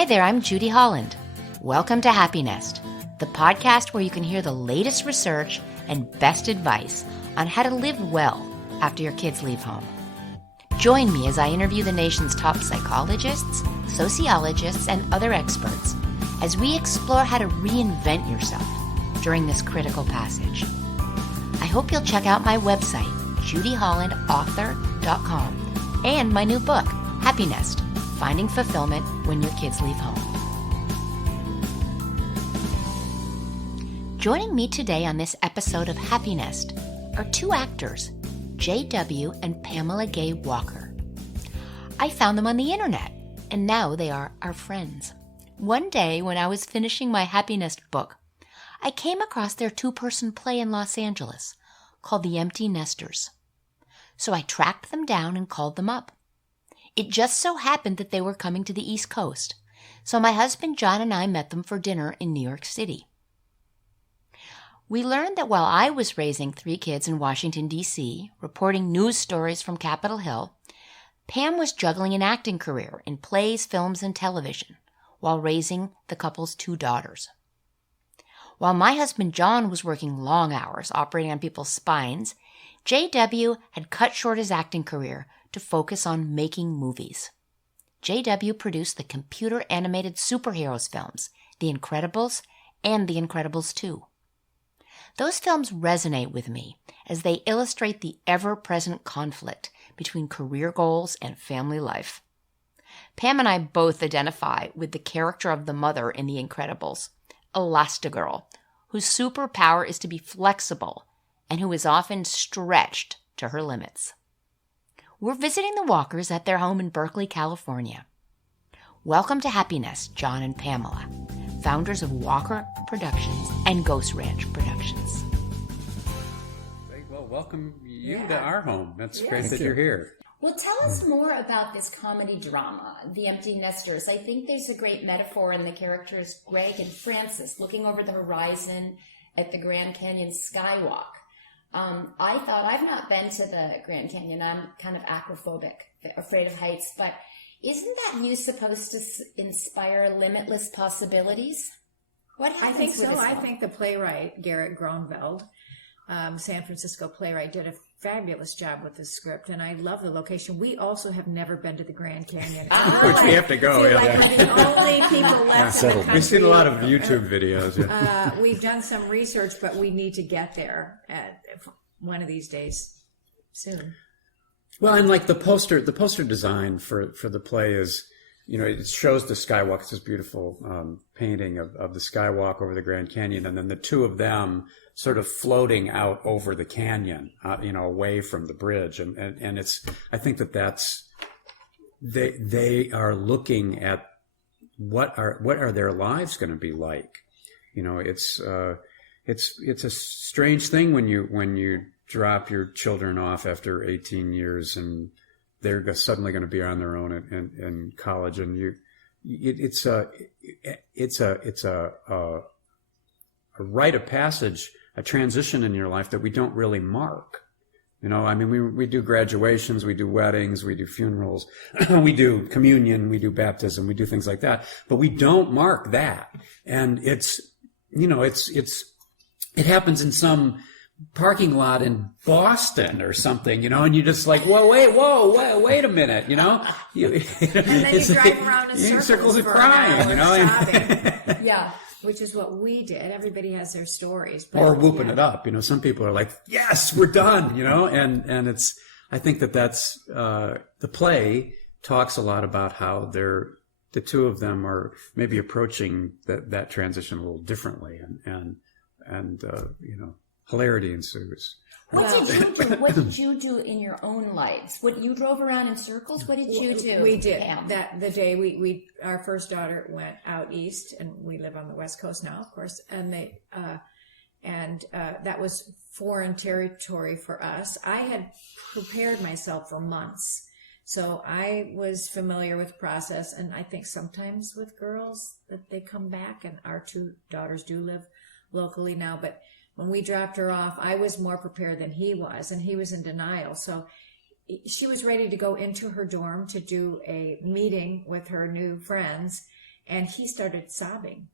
Hi there, I'm Judy Holland. Welcome to Happy Nest, the podcast where you can hear the latest research and best advice on how to live well after your kids leave home. Join me as I interview the nation's top psychologists, sociologists, and other experts as we explore how to reinvent yourself during this critical passage. I hope you'll check out my website, judyhollandauthor.com, and my new book, Happy Nest, Finding Fulfillment When Your Kids Leave Home. Joining me today on this episode of Happy Nest are two actors, J.W. and Pamela Gaye Walker. I found them on the internet, and now they are our friends. One day when I was finishing my Happy Nest book, I came across their two-person play in Los Angeles called The Empty Nesters. So I tracked them down and called them up. It just so happened that they were coming to the East Coast, so my husband John and I met them for dinner in New York City. We learned that while I was raising 3 kids in Washington, D.C., reporting news stories from Capitol Hill, Pam was juggling an acting career in plays, films, and television while raising the couple's 2 daughters. While my husband John was working long hours operating on people's spines, J.W. had cut short his acting career to focus on making movies. J.W. produced the computer-animated superheroes films, The Incredibles and The Incredibles 2. Those films resonate with me as they illustrate the ever-present conflict between career goals and family life. Pam and I both identify with the character of the mother in The Incredibles, Elastigirl, whose superpower is to be flexible and who is often stretched to her limits. We're visiting the Walkers at their home in Berkeley, California. Welcome to Happy Nest, John and Pamela, founders of Walker Productions and Ghost Ranch Productions. Well, welcome you to our home. That's great that you're here. Well, tell us more about this comedy drama, The Empty Nesters. I think there's a great metaphor in the characters Greg and Francis looking over the horizon at the Grand Canyon skywalk. I thought, I've not been to the Grand Canyon. I'm kind of aquaphobic, afraid of heights, but isn't that view supposed to inspire limitless possibilities? What happens? I think so. I think the playwright, Garrett Gronveld, San Francisco playwright, did a fabulous job with the script, and I love the location. We also have never been to the Grand Canyon. Which we have to go. We're the only people left in the country. We've seen a lot of YouTube videos. We've done some research, but we need to get there at one of these days soon. Well, and like the poster design for the play is, it shows the skywalk. It's this beautiful painting of the skywalk over the Grand Canyon, and then the two of them sort of floating out over the canyon, away from the bridge. And it's, I think that's, they are looking at what are their lives going to be like. It's a strange thing when you drop your children off after 18 years and they're suddenly going to be on their own in college, and it's a rite of passage, a transition in your life that we don't really mark. We do graduations, we do weddings, we do funerals, we do communion, we do baptism, we do things like that, but we don't mark that. And it happens in some parking lot in Boston or something, and you're just like, wait a minute, and then you drive around in circles of crying, Yeah, which is what we did. Everybody has their stories. Or whooping it up, some people are like, yes, we're done, and it's, I think that's, the play talks a lot about how the two of them are maybe approaching that transition a little differently, and hilarity ensues. What did you do? What did you do in your own lives? You drove around in circles? What did you do? We did. The day our first daughter went out east, and we live on the West Coast now, of course, and that was foreign territory for us. I had prepared myself for months, so I was familiar with process, and I think sometimes with girls that they come back, and our 2 daughters do live locally now, but when we dropped her off, I was more prepared than he was, and he was in denial. So she was ready to go into her dorm to do a meeting with her new friends, and he started sobbing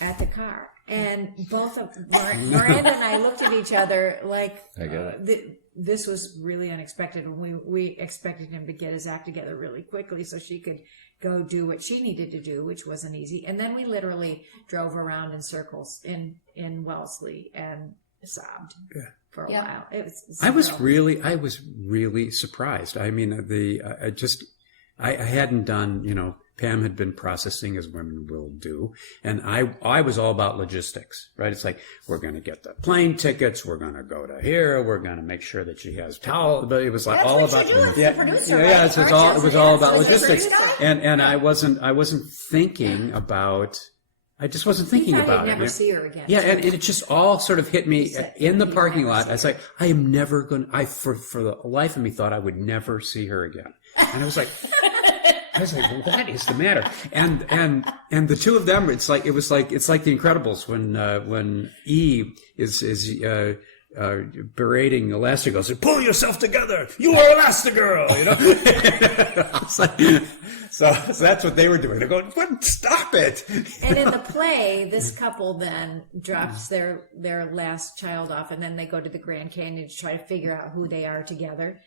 at the car. And both of Miranda and I looked at each other like, I get it. This was really unexpected. We expected him to get his act together really quickly so she could go do what she needed to do, which wasn't easy. And then we literally drove around in circles in Wellesley and sobbed for a while. I was really surprised. I mean, I hadn't done, Pam had been processing as women will do. And I was all about logistics, right? It's like, we're going to get the plane tickets. We're going to go to here. We're going to make sure that she has towel. But it was like all about, the producer, right? Yeah, it was all about logistics. And I wasn't thinking about, I just wasn't thinking about it. Never see her again. Yeah, and it just all sort of hit me in the parking lot. I was like, I am never going to, for the life of me thought I would never see her again. And I was like, what is the matter? And the two of them, it's like the Incredibles when E is berating Elastigirl, saying, "Pull yourself together, you are Elastigirl," It's like, so that's what they were doing. They're going, "What? Stop it!" And in the play, this couple then drops their last child off, and then they go to the Grand Canyon to try to figure out who they are together.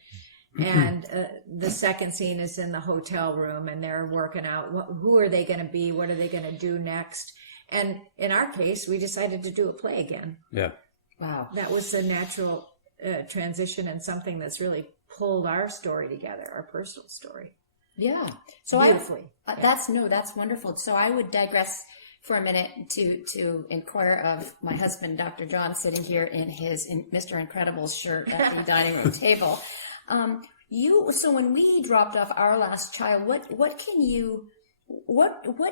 And the second scene is in the hotel room, and they're working out who are they going to be, what are they going to do next. And in our case, we decided to do a play again. Yeah. Wow. That was the natural transition and something that's really pulled our story together, our personal story. Yeah. So beautifully. That's wonderful. So I would digress for a minute to inquire of my husband, Dr. John, sitting here in his Mr. Incredibles shirt at the dining room table. So when we dropped off our last child, what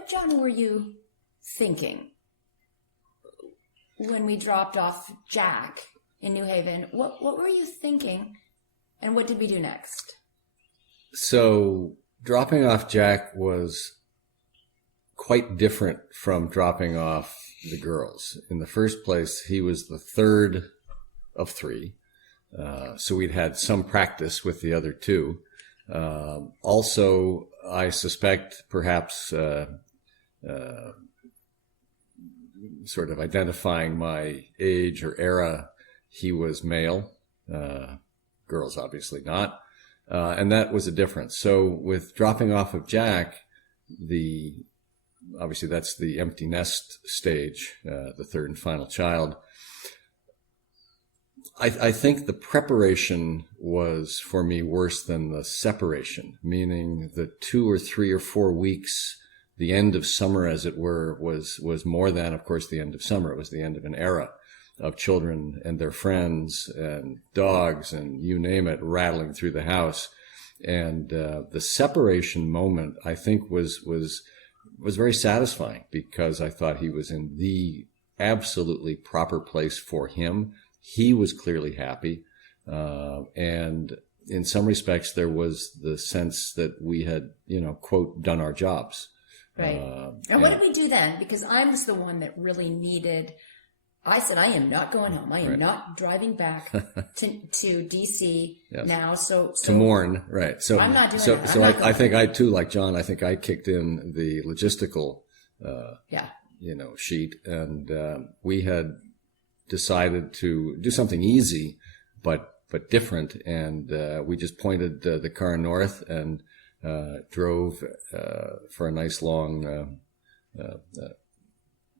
John were you thinking when we dropped off Jack in New Haven? What were you thinking, and what did we do next? So dropping off Jack was quite different from dropping off the girls. In the first place, he was the third of three. So we'd had some practice with the other two. Also, I suspect perhaps sort of identifying my age or era, he was male. Girls obviously not. And that was a difference. So with dropping off of Jack, obviously that's the empty nest stage, the third and final child. I think the preparation was for me worse than the separation, meaning the 2 or 3 or 4 weeks, the end of summer, as it were, was more than, of course, the end of summer. It was the end of an era of children and their friends and dogs and you name it, rattling through the house. And the separation moment, I think, was very satisfying because I thought he was in the absolutely proper place for him. He was clearly happy. And in some respects, there was the sense that we had, quote, done our jobs. Right. And what did we do then? Because I was the one that really needed, I said, I am not going home. I am not driving back to DC now. So to mourn. Right. So I'm not doing that. So I think I too, like John, I think I kicked in the logistical, sheet, and we had decided to do something easy, but different. And we just pointed the car north and drove for a nice long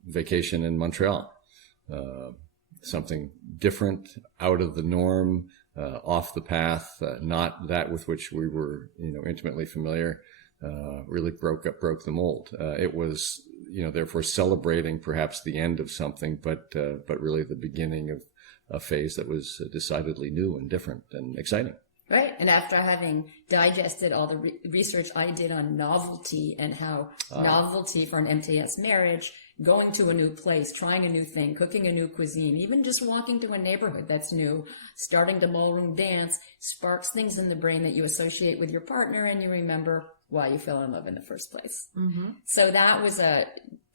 vacation in Montreal. Something different, out of the norm, off the path, not that with which we were, intimately familiar. Really broke the mold. It was, therefore celebrating perhaps the end of something, but really the beginning of a phase that was decidedly new and different and exciting. Right. And after having digested all the research I did on novelty and how novelty for an MTS marriage, going to a new place, trying a new thing, cooking a new cuisine, even just walking to a neighborhood that's new, starting to ballroom dance, sparks things in the brain that you associate with your partner and you remember why you fell in love in the first place. Mm-hmm. So that was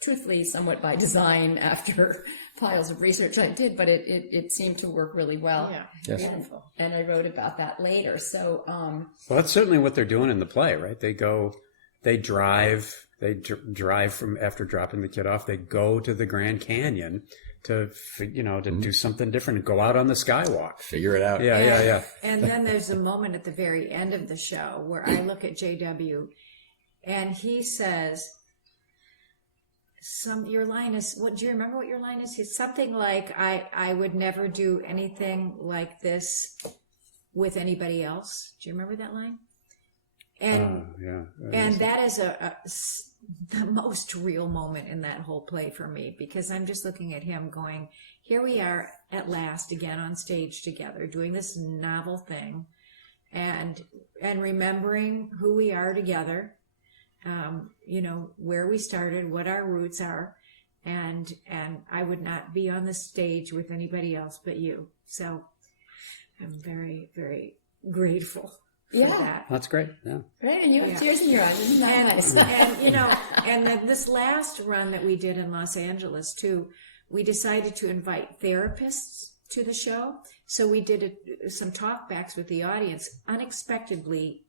truthfully somewhat by design after piles of research I did, but it seemed to work really well. Yeah, yes. Beautiful. And I wrote about that later. So, well, that's certainly what they're doing in the play, right? They drive they drive from, after dropping the kid off, they go to the Grand Canyon to do something different and go out on the skywalk. Figure it out. Yeah. And then there's a moment at the very end of the show where I look at JW and he says, your line is, what, do you remember what your line is? It's something like, I would never do anything like this with anybody else. Do you remember that line? And and that is the most real moment in that whole play for me, because I'm just looking at him going, here we are at last again on stage together doing this novel thing, and remembering who we are together, where we started, what our roots are, and I would not be on the stage with anybody else but you. So I'm very, very grateful. That. That's great. Yeah. Right, and you have tears in your eyes. Isn't that nice? And then this last run that we did in Los Angeles too, we decided to invite therapists to the show. So we did some talkbacks with the audience, unexpectedly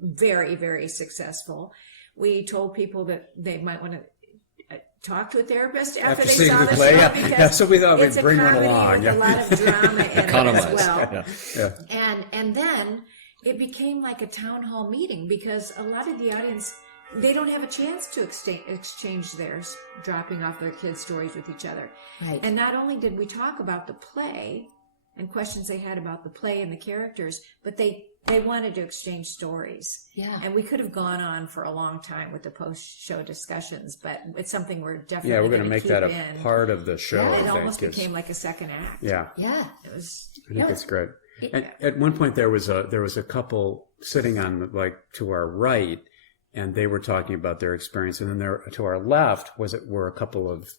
very, very successful. We told people that they might want to talk to a therapist after they seeing saw the the play. show, because so we thought we'd bring one along. With a lot of drama in it as well. Yeah. And then it became like a town hall meeting, because a lot of the audience, they don't have a chance to exchange theirs, dropping off their kids' stories with each other. Right. And not only did we talk about the play and questions they had about the play and the characters, but they wanted to exchange stories. Yeah. And we could have gone on for a long time with the post-show discussions, but it's something we're definitely we're going to make that a in. part of the show. It almost became like a second act. Yeah. Yeah. It was. I think it's great. At one point there was a couple sitting on, like, to our right, and they were talking about their experience, and then there to our left were a couple of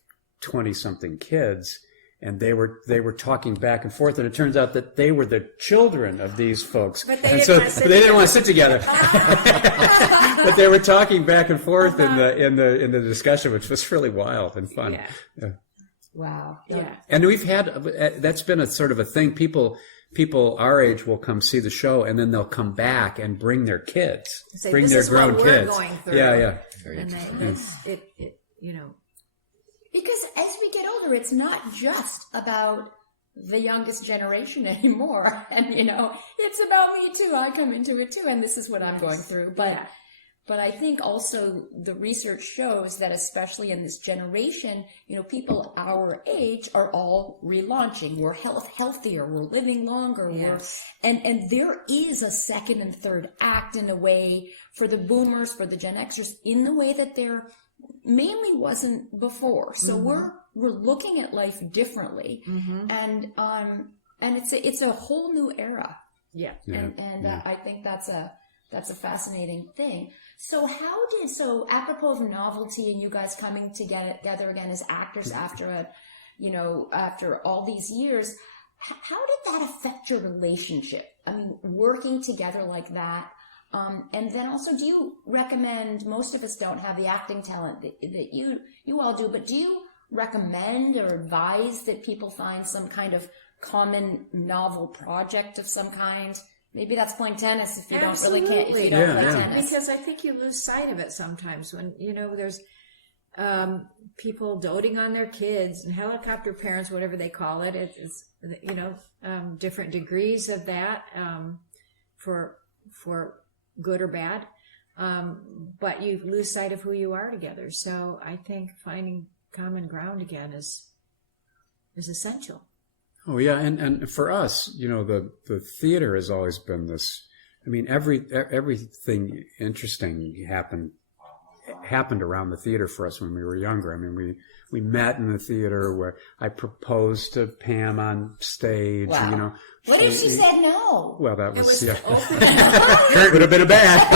20-something kids. And they were talking back and forth, and it turns out that they were the children of these folks. But they didn't want to sit together. But they were talking back and forth in the discussion, which was really wild and fun. Yeah. Wow. Yeah. And we've had, that's been a sort of a thing. People our age will come see the show, and then they'll come back and bring their kids, bring their grown kids. Going through. Yeah. Very And interesting. Because as we get older, it's not just about the youngest generation anymore. And, it's about me too. I come into it too. And this is what I'm going through. But I think also the research shows that especially in this generation, people our age are all relaunching. We're healthier. We're living longer. Yes. And there is a second and third act in a way for the boomers, for the Gen Xers, in the way that there mainly wasn't before. So we're looking at life differently. And it's a whole new era. Yeah. I think that's a fascinating thing. So apropos of novelty and you guys coming together again as actors after after all these years, how did that affect your relationship? I mean, working together like that. And then also, do you recommend, most of us don't have the acting talent that you all do, but do you recommend or advise that people find some kind of common novel project of some kind? Maybe that's playing tennis if you don't play tennis. Because I think you lose sight of it sometimes when, there's people doting on their kids and helicopter parents, whatever they call it. It's different degrees of that for good or bad. But you lose sight of who you are together. So I think finding common ground again is essential. Oh yeah, and for us, the theater has always been this. I mean, everything interesting happened around the theater for us when we were younger. I mean, we met in the theater where I proposed to Pam on stage. Wow. What if she said no? Well, that was It would have been bad.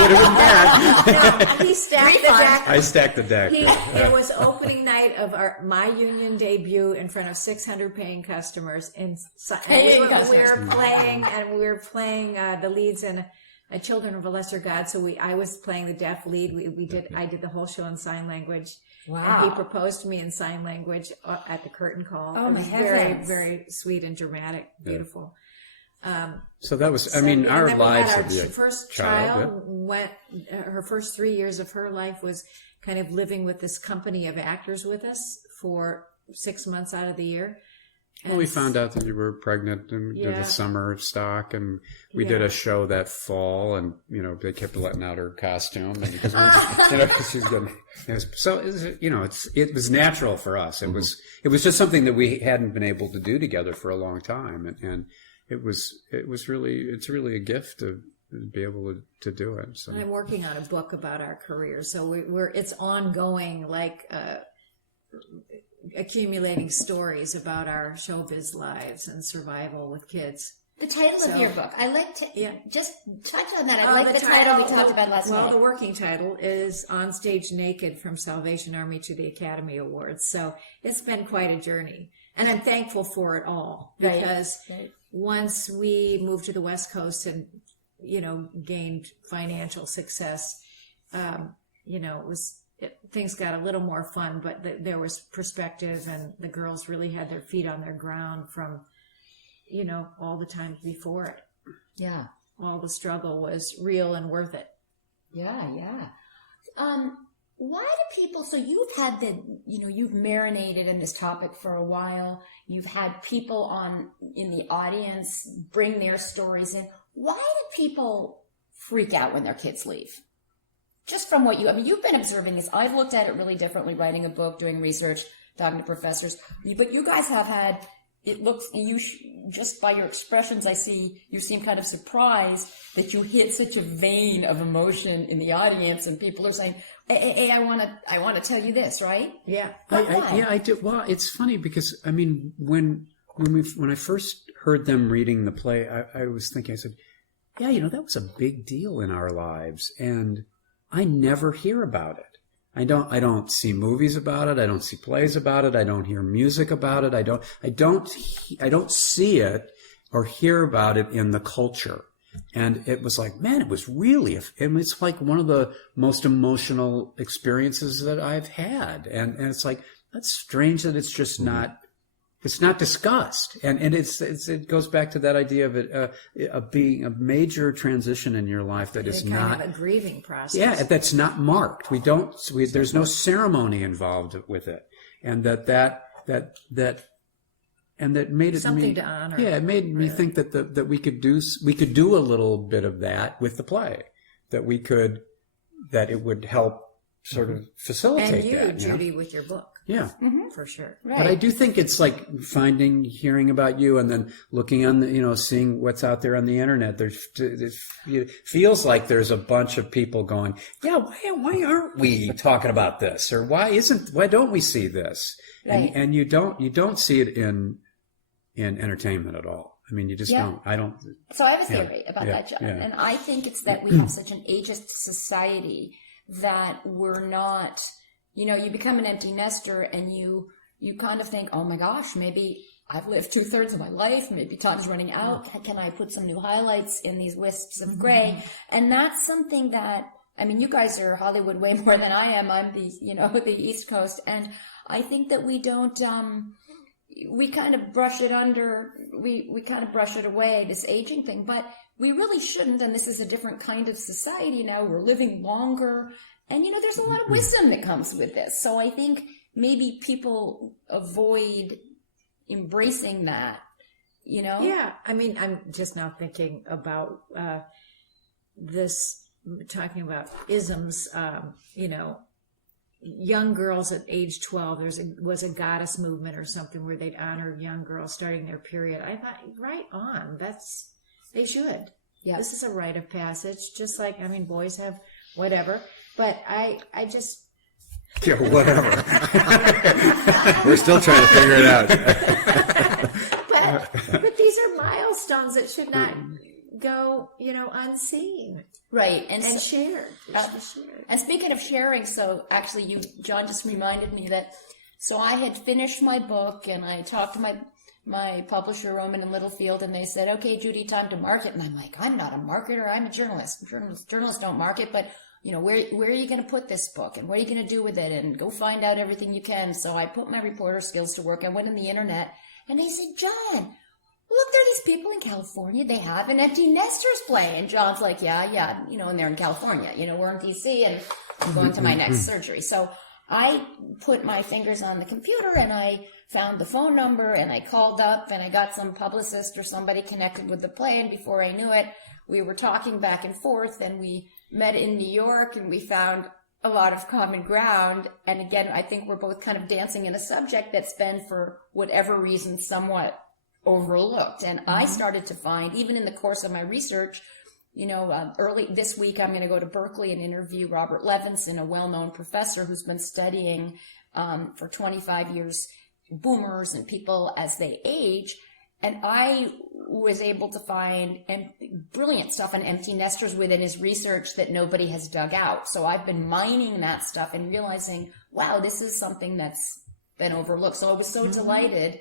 No, he stacked the deck. I stacked the deck. It was opening night of my union debut in front of 600 paying customers, and we were playing the leads in a Children of a Lesser God. So I was playing the deaf lead. I did the whole show in sign language. Wow. And he proposed to me in sign language at the curtain call. Oh, it my was heavens. very, very sweet and dramatic, beautiful. So that was, I So, mean, and our then we lives had of the first child. went, her first 3 years of her life was kind of living with this company of actors with us for 6 months out of the year. Well, we found out that you were pregnant in the summer stock, and we did a show that fall, and they kept letting out her costume, and because because she's good. So it was natural for us. It was just something that we hadn't been able to do together for a long time, and it's really a gift to be able to do it. So I'm working on a book about our careers, so it's ongoing, like. Accumulating stories about our showbiz lives and survival with kids. The title of your book, I like to just touch on that. I like the title we talked about last night. Well, the working title is On Stage Naked, from Salvation Army to the Academy Awards. So it's been quite a journey. And I'm thankful for it all, because once we moved to the West Coast and, gained financial success, things got a little more fun, but there was perspective, and the girls really had their feet on their ground from, all the time before it. Yeah. All the struggle was real and worth it. Yeah. Why do people, so you've had you've marinated in this topic for a while. You've had people in the audience bring their stories in. Why do people freak out when their kids leave? Just from what you've been observing this. I've looked at it really differently, writing a book, doing research, talking to professors. But you guys have had, it looks, just by your expressions, I see you seem kind of surprised that you hit such a vein of emotion in the audience, and people are saying, hey, I want to tell you this, right? Yeah. I do. Well, it's funny because, I mean, when I first heard them reading the play, I was thinking, I said, that was a big deal in our lives. And I never hear about it. I don't see movies about it. I don't see plays about it. I don't hear music about it. I don't see it or hear about it in the culture. And it was like, man, it was really, it's like one of the most emotional experiences that I've had. And it's like, that's strange that it's just it's not discussed. And it goes back to that idea of it being a major transition in your life that is not kind of a grieving process. Yeah, that's not marked. There's no ceremony involved with it. And that made it something to honor. Yeah, it made me think that we could do a little bit of that with the play. That it would help sort of facilitate and that. Judy, with your book. Yeah. Mm-hmm. For sure. Right. But I do think it's like hearing about you and then looking on seeing what's out there on the internet. It feels like there's a bunch of people going, why aren't we talking about this? Or why don't we see this? Right. And you don't see it in entertainment at all. I mean, you just don't. I don't. So I have a theory about that, John. Yeah. And I think it's that we have such an ageist society that we're not, you become an empty nester, and you kind of think, oh my gosh, maybe I've lived 2/3 of my life. Maybe time's running out. Can I put some new highlights in these wisps of gray? And that's something that, you guys are Hollywood way more than I am. I'm the East Coast. And I think that we don't, we kind of brush it under, we kind of brush it away, this aging thing, but we really shouldn't. And this is a different kind of society now. We're living longer. And, there's a lot of wisdom that comes with this. So I think maybe people avoid embracing that, Yeah. I'm just now thinking about this, talking about isms, young girls at age 12, was a goddess movement or something where they'd honor young girls starting their period. I thought, right on. They should. Yeah. This is a rite of passage, just like, boys have whatever. But I just... Yeah, whatever. We're still trying to figure it out. but these are milestones that should not go, unseen. Right. And shared. And speaking of sharing, so actually John just reminded me that, so I had finished my book and I talked to my publisher, Roman and Littlefield, and they said, okay, Judy, time to market. And I'm like, I'm not a marketer. I'm a journalist. Journalists don't market, but where are you going to put this book and what are you going to do with it, and go find out everything you can. So I put my reporter skills to work. I went on the internet and they said, John, look, there are these people in California, they have an empty nesters play. And John's like, yeah, and they're in California. We're in DC and I'm going to my next surgery. So I put my fingers on the computer and I found the phone number and I called up and I got some publicist or somebody connected with the play. And before I knew it, we were talking back and forth and we met in New York and we found a lot of common ground. And again, I think we're both kind of dancing in a subject that's been, for whatever reason, somewhat overlooked. And I started to find, even in the course of my research, early this week, I'm going to go to Berkeley and interview Robert Levinson, a well-known professor who's been studying for 25 years boomers and people as they age. And I was able to find brilliant stuff on empty nesters within his research that nobody has dug out. So I've been mining that stuff and realizing, wow, this is something that's been overlooked. So I was so delighted.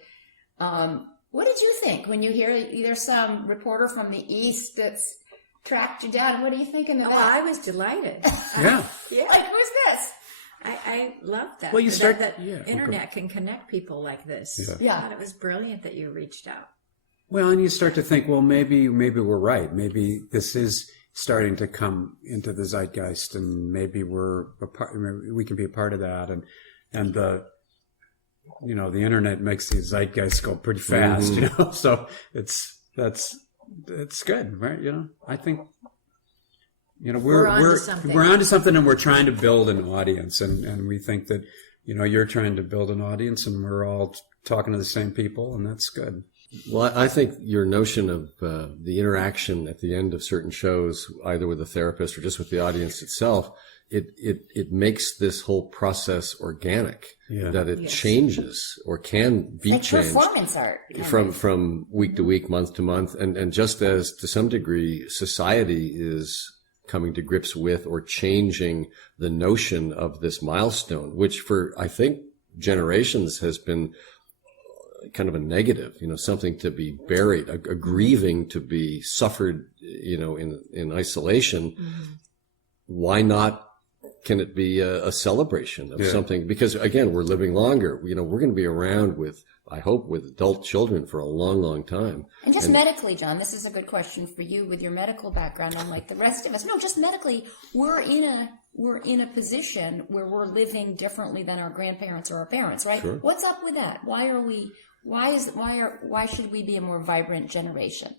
What did you think when you hear there's some reporter from the East that's tracked you down? What are you thinking of that? I was delighted. Yeah. Yeah. Who's this? I love that. Well, you start that internet can connect people like this. Yeah. And it was brilliant that you reached out. Well, and you start to think, well, maybe we're right. Maybe this is starting to come into the zeitgeist, and maybe we can be a part of that. And the internet makes the zeitgeist go pretty fast, So it's good, right? I think, we're onto something, and we're trying to build an audience, and we think that, you're trying to build an audience, and we're all talking to the same people, and that's good. Well, I think your notion of the interaction at the end of certain shows, either with a therapist or just with the audience itself, it makes this whole process organic. Yeah. That it changes or can be changed. Performance art. From week to week, month to month. And just as to some degree society is coming to grips with or changing the notion of this milestone, which for, I think, generations has been kind of a negative, something to be buried, a grieving to be suffered, in isolation. Mm-hmm. Why not? Can it be a celebration of something? Because again, we're living longer. We're going to be around with, I hope, with adult children for a long, long time. And just medically, John, this is a good question for you with your medical background, unlike the rest of us. No, just medically, we're in a position where we're living differently than our grandparents or our parents, right? Sure. What's up with that? Why should we be a more vibrant generation?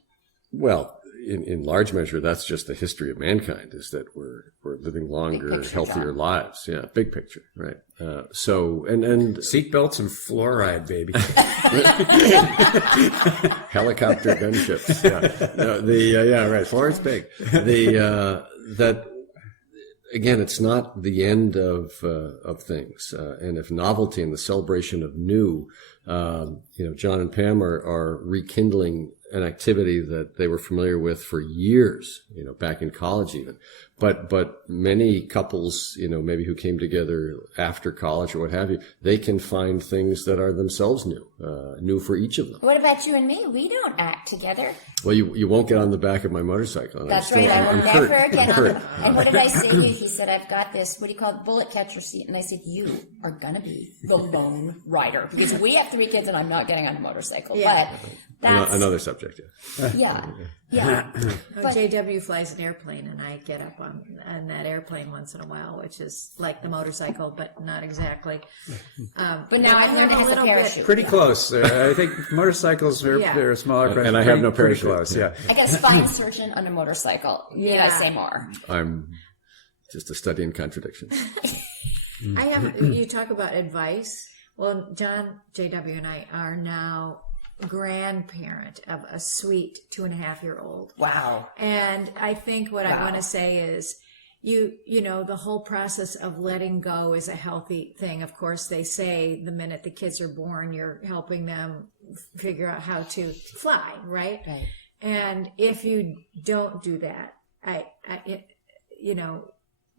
Well, in large measure, that's just the history of mankind, is that we're living longer, picture, healthier John. Lives. Yeah, big picture, right? So and seatbelts and fluoride, baby. Helicopter gunships. Yeah, no, right. Florence big. That again, it's not the end of things, and if novelty and the celebration of new, John and Pam are rekindling an activity that they were familiar with for years, back in college even. But many couples, maybe who came together after college or what have you, they can find things that are themselves new for each of them. What about you and me? We don't act together. Well, you won't get on the back of my motorcycle. That's right. I will never get on the... And what did I say to you? He said, I've got this, what do you call it, bullet catcher seat. And I said, you are going to be the lone rider. Because we have 3 kids and I'm not getting on a motorcycle. Yeah. But that's... Another subject, yeah. Yeah. But JW flies an airplane and I get up on that airplane once in a while, which is like the motorcycle, but not exactly. But now I've learned it has a parachute. Pretty close. I think motorcycles they're smaller. And I have no parachute. Close, yeah. I got a spine surgeon on a motorcycle. Need I say more? I'm just a study in contradictions. You talk about advice. Well, John, JW, and I are now grandparent of a sweet 2.5-year-old. Wow. And I think what I want to say is the whole process of letting go is a healthy thing. Of course, they say the minute the kids are born, you're helping them figure out how to fly, right? Right. And if you don't do that,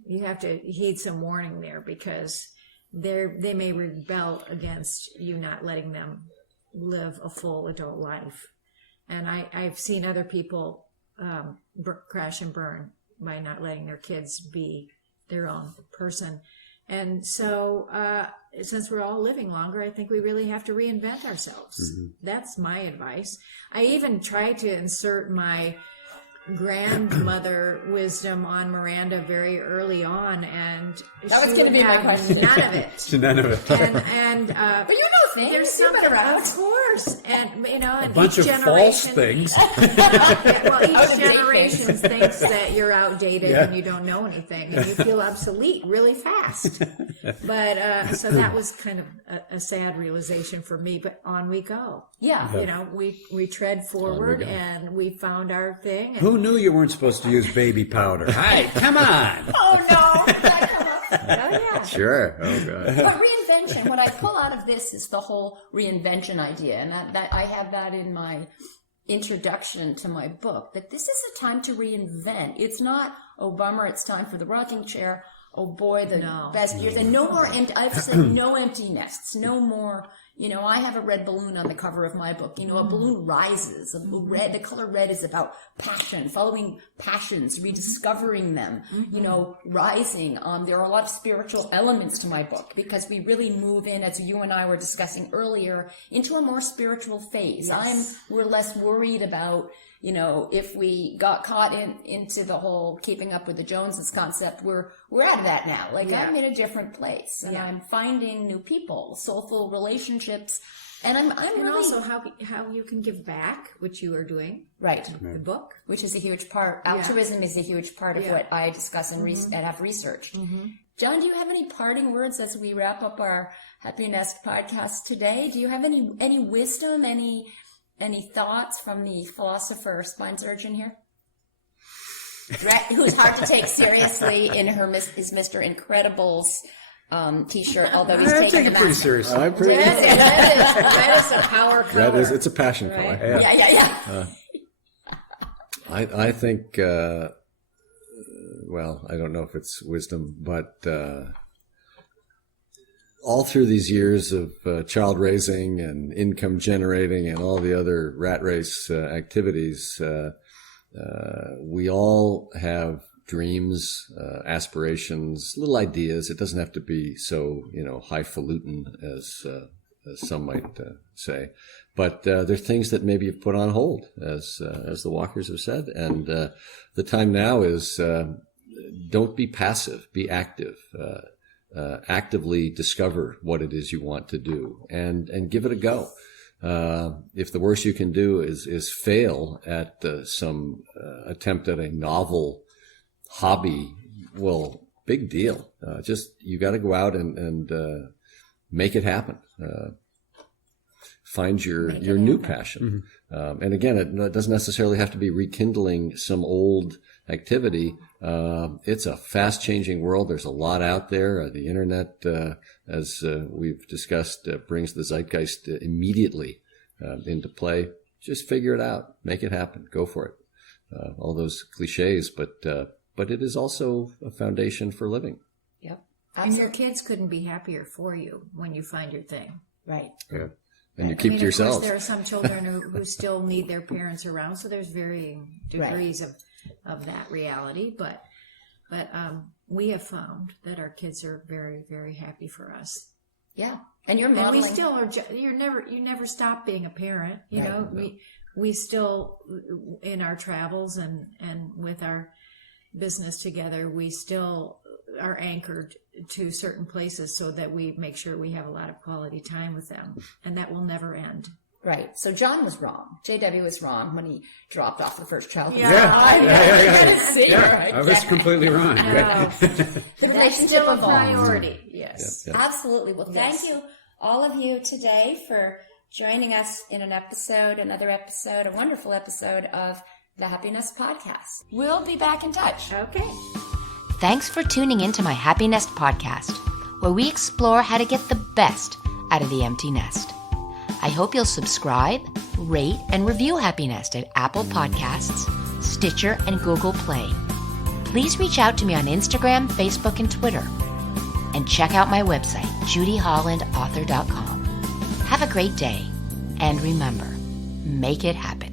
you have to heed some warning there, because they may rebel against you not letting them live a full adult life. And I've seen other people crash and burn by not letting their kids be their own person. And so since we're all living longer, I think we really have to reinvent ourselves. That's my advice. I even tried to insert my grandmother wisdom on Miranda very early on, and that was going to be my question. None of it. None of it. And but you know things. There's something around, of course, and and a bunch each of false things. Each generation thinks that you're outdated and you don't know anything, and you feel obsolete really fast. But so that was kind of a sad realization for me. But on we go. Yeah. We tread forward, and we found our thing. Who knew you weren't supposed to use baby powder? Hi, come on. Oh no. Oh yeah. Sure. Oh god. But reinvention, what I pull out of this is the whole reinvention idea, and that I have that in my introduction to my book, that this is a time to reinvent. It's not, oh bummer, it's time for the rocking chair. Oh boy, the best years. And no more I've said no empty nests, no more, I have a red balloon on the cover of my book. A balloon rises. The color red is about passion, following passions, rediscovering them, rising. There are a lot of spiritual elements to my book because we really move in, as you and I were discussing earlier, into a more spiritual phase. Yes. We're less worried about, if we got caught into the whole keeping up with the Joneses concept, we're out of that now. I'm in a different place, and I'm finding new people, soulful relationships, and I'm and really also how you can give back, which you are doing, right. The book, which is a huge part. Altruism is a huge part of what I discuss and have researched. John, do you have any parting words as we wrap up our Happy Nest podcast today? Do you have any wisdom, any thoughts from the philosopher spine surgeon here? Who's hard to take seriously in his Mr. Incredible's t-shirt, although he's taking it pretty seriously. that is a power color. It's a passion color. Yeah. I think, well, I don't know if it's wisdom, but all through these years of child raising and income generating and all the other rat race activities, we all have dreams, aspirations, little ideas. It doesn't have to be so, highfalutin as some might say, but they're things that maybe you've put on hold, as the Walkers have said. And the time now is don't be passive, be active. Actively discover what it is you want to do and give it a go. If the worst you can do is fail at some attempt at a novel hobby, well, big deal. You got to go out and make it happen. Find your new passion. And again, it doesn't necessarily have to be rekindling some old activity. It's a fast changing world. There's a lot out there. The internet, as we've discussed, brings the zeitgeist immediately into play. Just figure it out. Make it happen. Go for it. All those cliches, but it is also a foundation for living. Yep. And your kids couldn't be happier for you when you find your thing. Right. Yeah. And you keep to yourself. Of course, there are some children who still need their parents around, so there's varying degrees of that reality. But we have found that our kids are very, very happy for us. Yeah, and you're modeling. And we still are. You never stop being a parent. You know, we still, in our travels and with our business together, we still are anchored to certain places so that we make sure we have a lot of quality time with them, and that will never end. Right. So John was wrong. JW was wrong when he dropped off the first child. I was completely wrong. The relationship still a evolved. priority. Yes. Yeah. Absolutely. Well, thank you, all of you today, for joining us in another episode, a wonderful episode of the Happiness Podcast. We'll be back in touch. Okay. Thanks for tuning in to my Happy Nest podcast, where we explore how to get the best out of the empty nest. I hope you'll subscribe, rate, and review Happy Nest at Apple Podcasts, Stitcher, and Google Play. Please reach out to me on Instagram, Facebook, and Twitter. And check out my website, judyhollandauthor.com. Have a great day, and remember, make it happen.